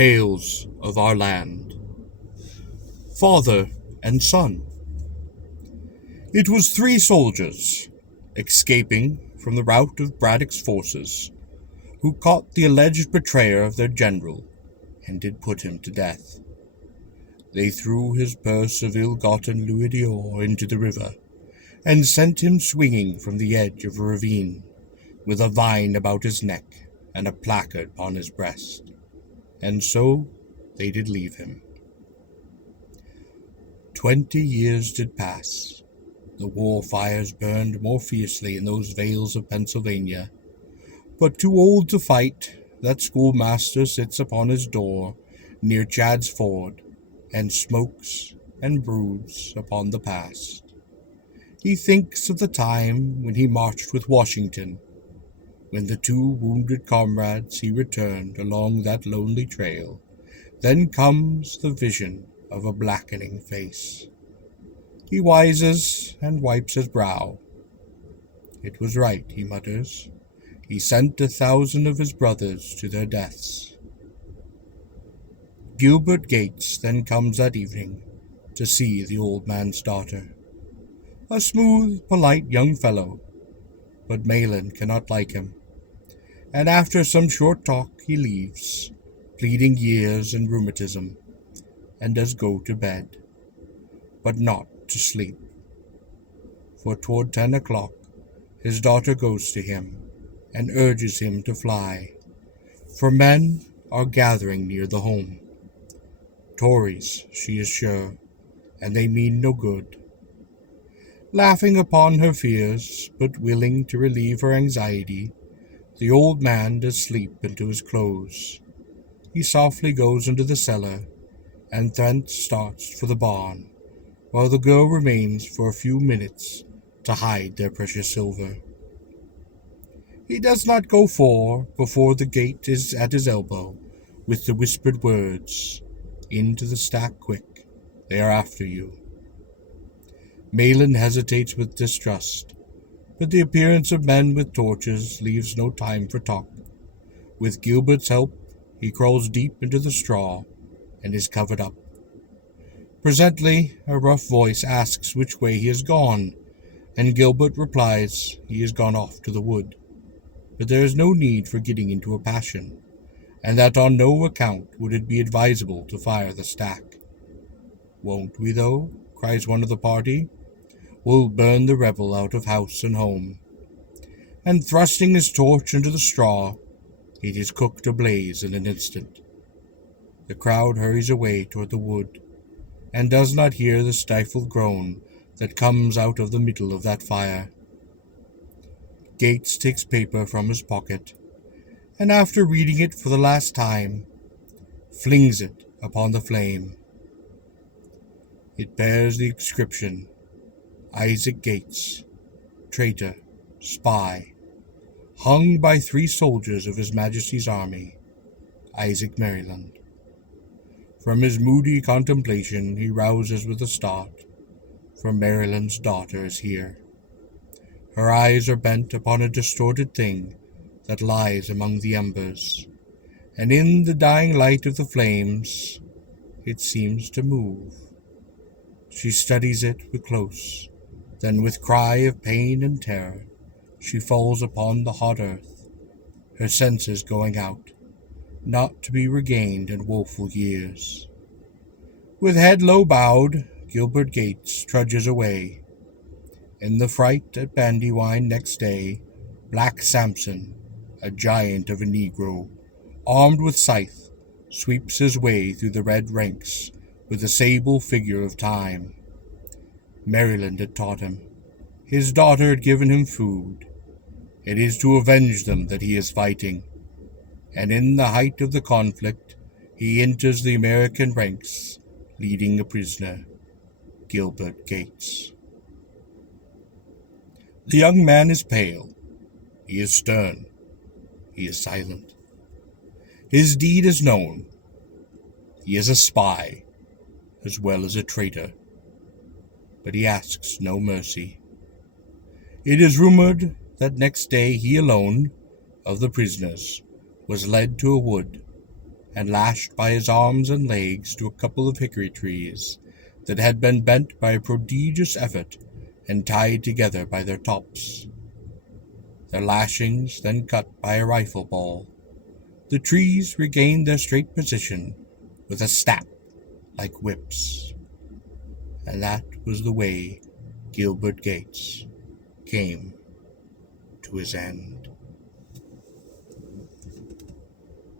Tales of Our Land. Father and Son. It was 3 soldiers, escaping from the rout of Braddock's forces, who caught the alleged betrayer of their general, and did put him to death. They threw his purse of ill-gotten louis d'or into the river, and sent him swinging from the edge of a ravine, with a vine about his neck, and a placard upon his breast. And so they did leave him. 20 years did pass. The war fires burned more fiercely in those vales of Pennsylvania. But too old to fight, that schoolmaster sits upon his door near Chad's Ford, and smokes and broods upon the past. He thinks of the time when he marched with Washington, when the 2 wounded comrades he returned along that lonely trail. Then comes the vision of a blackening face. He wises and wipes his brow. It was right, he mutters. He sent 1,000 of his brothers to their deaths. Gilbert Gates then comes that evening to see the old man's daughter. A smooth, polite young fellow, but Mahlon cannot like him, and after some short talk he leaves, pleading years and rheumatism, and does go to bed, but not to sleep. For toward 10 o'clock his daughter goes to him, and urges him to fly, for men are gathering near the home. Tories, she is sure, and they mean no good. Laughing upon her fears, but willing to relieve her anxiety, the old man does sleep into his clothes. He softly goes into the cellar, and thence starts for the barn, while the girl remains for a few minutes to hide their precious silver. He does not go far before the gate is at his elbow, with the whispered words, "Into the stack quick, they are after you." Mahlon hesitates with distrust, but the appearance of men with torches leaves no time for talk. With Gilbert's help, he crawls deep into the straw, and is covered up. Presently, a rough voice asks which way he has gone, and Gilbert replies he has gone off to the wood, but there is no need for getting into a passion, and that on no account would it be advisable to fire the stack. "Won't we, though?" cries one of the party. "We'll burn the rebel out of house and home." And thrusting his torch into the straw, it is cooked ablaze in an instant. The crowd hurries away toward the wood, and does not hear the stifled groan that comes out of the middle of that fire. Gates takes paper from his pocket, and after reading it for the last time, flings it upon the flame. It bears the inscription, "Isaac Gates, traitor, spy, hung by 3 soldiers of His Majesty's army, Isaac Maryland." From his moody contemplation he rouses with a start, for Maryland's daughter is here. Her eyes are bent upon a distorted thing that lies among the embers, and in the dying light of the flames it seems to move. She studies it with close, then with cry of pain and terror she falls upon the hot earth, her senses going out, not to be regained in woeful years. With head low bowed, Gilbert Gates trudges away. In the fright at Brandywine next day, Black Samson, a giant of a Negro, armed with scythe, sweeps his way through the red ranks with the sable figure of time. Maryland had taught him. His daughter had given him food. It is to avenge them that he is fighting, and in the height of the conflict he enters the American ranks, leading a prisoner, Gilbert Gates. The young man is pale. He is stern. He is silent. His deed is known. He is a spy, as well as a traitor, but he asks no mercy. It is rumored that next day he alone, of the prisoners, was led to a wood, and lashed by his arms and legs to a couple of hickory trees that had been bent by a prodigious effort and tied together by their tops. Their lashings then cut by a rifle ball, the trees regained their straight position with a snap like whips. And that was the way Gilbert Gates came to his end.